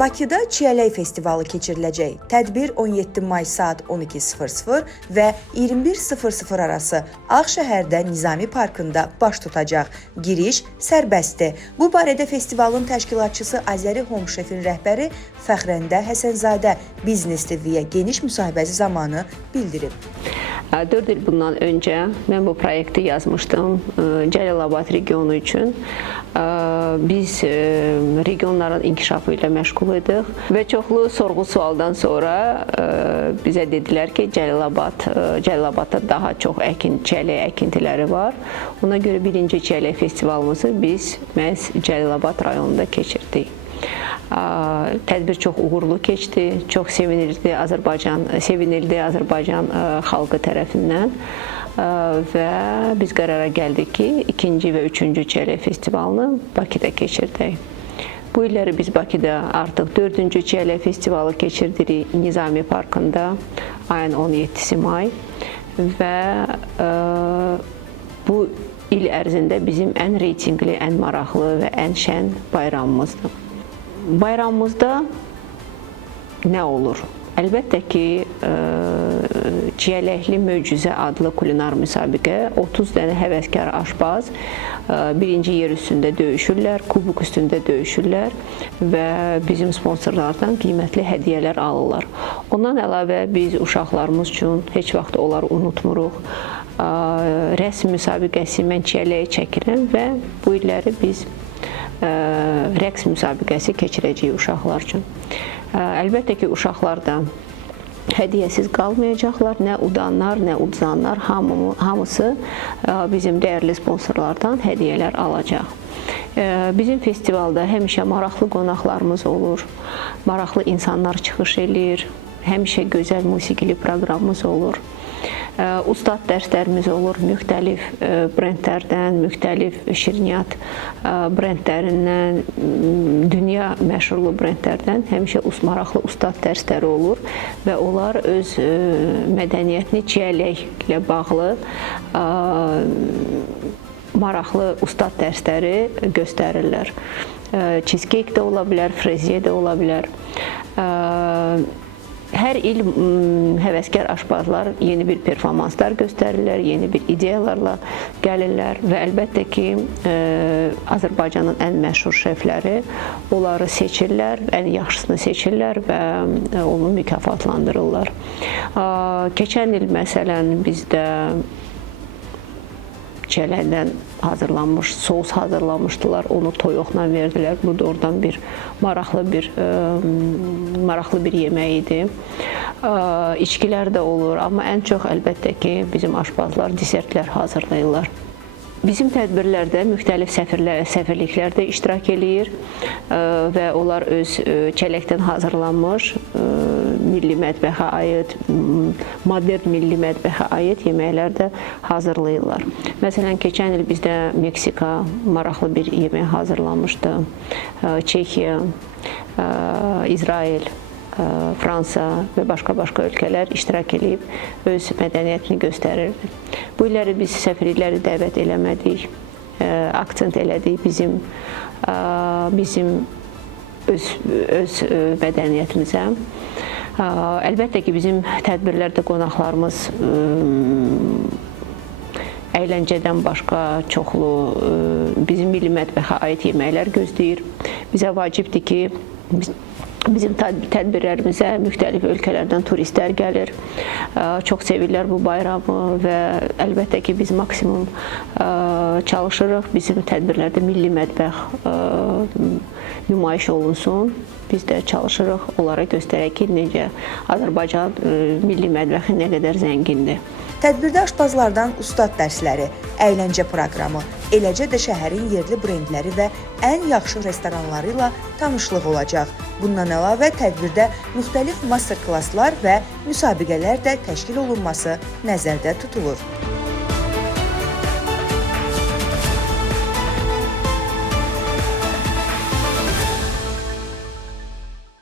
Bakıda Çiyələk festivalı keçiriləcək. Tədbir 17 may saat 12:00 və 21:00 arası Ağşəhərdə Nizami Parkında baş tutacaq. Giriş sərbəstdir. Bu barədə festivalın təşkilatçısı Azəri Home Şefin rəhbəri Fəxrəndə Həsənzadə Biznes TV-yə geniş müsahibəsi zamanı bildirib. 4 il bundan öncə mən bu proyekti yazmışdım Cəlilabad regionu üçün. Biz regionların inkişafı ilə məşğul idik və çoxlu sorğu-sualdan sonra bizə dedilər ki, Cəlilabadda daha çox çiyələk əkintiləri var. Ona görə birinci çiyələk festivalımızı biz məhz Cəlilabad rayonunda keçirdik. Tədbir çox uğurlu keçdi, çox sevinildi Azərbaycan xalqı tərəfindən və biz qərara gəldik ki, ikinci və üçüncü çiyələk festivalını Bakıda keçirdək. Bu illəri biz Bakıda artıq 4-cü çiyələk festivalı keçirdirik Nizami Parkında ayın 17-si may və bu il ərzində bizim ən reytinqli, ən maraqlı və ən şən bayramımızdır. Bayramımızda nə olur? Əlbəttə ki, Çiyələkli Möcüzə adlı kulinar müsabiqə 30 dənə həvəskar aşbaz birinci yer üstündə döyüşürlər, kubuk üstündə döyüşürlər və bizim sponsorlardan qiymətli hədiyyələr alırlar. Ondan əlavə biz uşaqlarımız üçün heç vaxt onları unutmuruq. Rəsm müsabiqəsi mən çiyələyə çəkirəm və bu illəri biz rəqs müsabiqəsi keçirəcəyik uşaqlar üçün. Əlbəttə ki, uşaqlar da hədiyyəsiz qalmayacaqlar. Nə udanlar, nə uduzanlar hamısı bizim dəyərli sponsorlardan hədiyyələr alacaq. Bizim festivalda həmişə maraqlı qonaqlarımız olur, maraqlı insanlar çıxış eləyir, həmişə gözəl musiqili proqramımız olur. Ustad dərslərimiz olur, müxtəlif brendlərdən, müxtəlif şirniyyat brendlərindən, dünya məşhurlu brendlərdən həmişə maraqlı ustad dərsləri olur və onlar öz mədəniyyətini çiyələklə bağlı maraqlı ustad dərsləri göstərirlər. Cheesecake də ola bilər, freziye də ola bilər. Hər il həvəskar aşbazlar yeni bir performanslar göstərirlər, yeni bir ideyalarla gəlirlər və əlbəttə ki, Azərbaycanın ən məşhur şefləri onları seçirlər, ən yaxşısını seçirlər və onu mükafatlandırırlar. Keçən il məsələn bizdə çiyələkdən hazırlanmış, sos hazırlamışdılar, onu toyuqla verdilər. Bu da oradan bir maraqlı bir yemək idi. İçkilər də olur, amma ən çox əlbəttə ki, bizim aşbazlar desertlər hazırlayırlar. Bizim tədbirlərdə müxtəlif səfirliklər də iştirak eləyir və onlar öz çiyələkdən hazırlanmış milli mətbəxə aid, modern milli mətbəxə aid yeməklər də hazırlayırlar. Məsələn, keçən il bizdə Meksika maraqlı bir yemək hazırlanmışdı. Çekiya, İsrail, Fransa və başqa ölkələr iştirak edib öz mədəniyyətini göstərirdi. Bu illəri biz səfirlikləri dəvət eləmədik, akcent elədik bizim öz mədəniyyətimizə. Əlbəttə ki, bizim tədbirlərdə qonaqlarımız əyləncədən başqa çoxlu bizim milli mətbəxə aid yeməklər gözləyir. Bizə vacibdir ki, bizim tədbirlərimizə müxtəlif ölkələrdən turistlər gəlir, çox sevirlər bu bayramı və əlbəttə ki, biz maksimum çalışırıq, bizim tədbirlərdə milli mətbəx nümayiş olunsun. Biz də çalışırıq, onlara göstərək ki, necə Azərbaycan milli mətbəxi nə qədər zəngindir. Tədbirdə aşbazlardan ustad dərsləri, əyləncə proqramı, eləcə də şəhərin yerli brendləri və ən yaxşı restoranları ilə tanışlıq olacaq. Bundan əlavə tədbirdə müxtəlif master-klasslar və müsabiqələr də təşkil olunması nəzərdə tutulur.